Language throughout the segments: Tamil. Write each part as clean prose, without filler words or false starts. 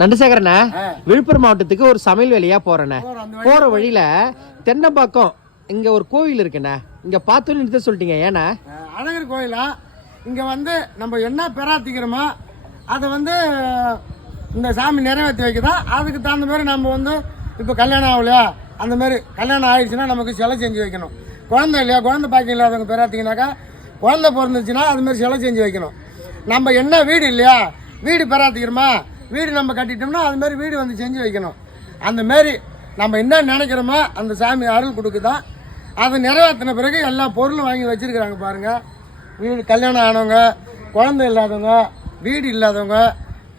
நண்டசேகரண்ண, விழுப்புரம் மாவட்டத்துக்கு ஒரு சமையல் வேலையா போறேண்ணே. போற வழியில தென்னம்பாக்கம் இங்க ஒரு கோவில் இருக்குண்ணே. இங்க பார்த்தோன்னு நிறுத்த சொல்லிட்டீங்க, ஏன்னா அழகர் கோயிலா? இங்க வந்து நம்ம என்ன பெறாத்திக்கிறோமோ அதை வந்து இந்த சாமி நிறைவேற்றி வைக்கதான். அதுக்கு தகுந்த மாதிரி நம்ம வந்து இப்போ கல்யாணம் ஆகலையா, அந்த மாதிரி கல்யாணம் ஆயிடுச்சுன்னா நமக்கு சிலை செஞ்சு வைக்கணும். குழந்தை இல்லையா, குழந்தை பாக்கியம் இல்லாதவங்க பெறாத்திங்கனாக்கா குழந்தை பிறந்துச்சுன்னா அது மாதிரி சிலை செஞ்சு வைக்கணும். நம்ம என்ன வீடு இல்லையா, வீடு பெறாத்திக்கிறோமா, வீடு நம்ம கட்டிட்டோம்னா அது மாதிரி வீடு வந்து செஞ்சு வைக்கணும். அந்த மாதிரி நம்ம என்ன நினைக்கிறோமோ அந்த சாமி அருள் கொடுக்குதான். அதை நிறைவேற்றின பிறகு எல்லா பொருளும் வாங்கி வச்சிருக்கிறாங்க பாருங்க. வீடு கல்யாணம் ஆனவங்க, குழந்தை இல்லாதவங்க, வீடு இல்லாதவங்க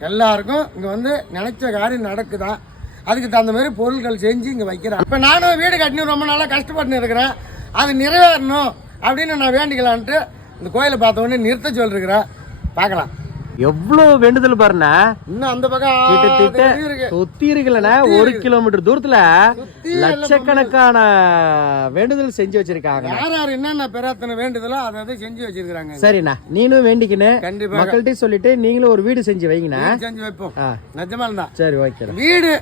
எல்லாருக்கும் இங்கே வந்து நினைச்ச காரியம் நடக்குதான். அதுக்கு தகுந்த மாதிரி பொருட்கள் செஞ்சு இங்கே வைக்கிறேன். இப்போ நானும் வீடு கட்டினு ரொம்ப நாளாக கஷ்டப்பட்டு இருக்கிறேன். அது நிறைவேறணும் அப்படின்னு நான் வேண்டிக்கலான்ட்டு இந்த கோயிலை பார்த்த உடனே நிறுத்த சொல்லிருக்கிறேன். பார்க்கலாம். எவ்வளவு வேண்டுதல் பாருண்ணா. இன்னும் அந்த பக்கம் சுத்தி இருக்குல்லண்ணா, 1 கிலோமீட்டர் தூரத்துல லட்சக்கணக்கான வேண்டுதல் செஞ்சு வச்சிருக்காங்க. யார் என்னென்ன பெறாத்தன வேண்டுதலோ அதை செஞ்சு வச்சிருக்காங்க. சரிண்ணா, நீனும் வேண்டிக்கணும். கண்டிப்பா மக்கள்கிட்ட சொல்லிட்டு நீங்களும் ஒரு வீடு செஞ்சு வைங்கண்ணா. செஞ்சு வைப்போம். நிஜமா தான். சரி, ஓகே. வீடு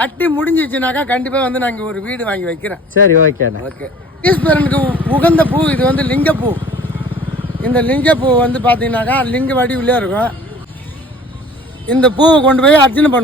கட்டி முடிஞ்சிச்சுனாக்கா கண்டிப்பா வந்து நாங்க ஒரு வீடு வாங்கி வைக்கிறேன். சரி, ஓகேண்ணா. ஓகே. ஈஸ்வரனுக்கு உகந்த பூ இது வந்து லிங்கப்பூ. இந்த லிங்கப்பூ வந்து பார்த்தீங்கன்னாக்கா லிங்க வடிவிலே இருக்கும். இந்த பூவை கொண்டு போய் அர்ச்சனை பண்ணுவோம்.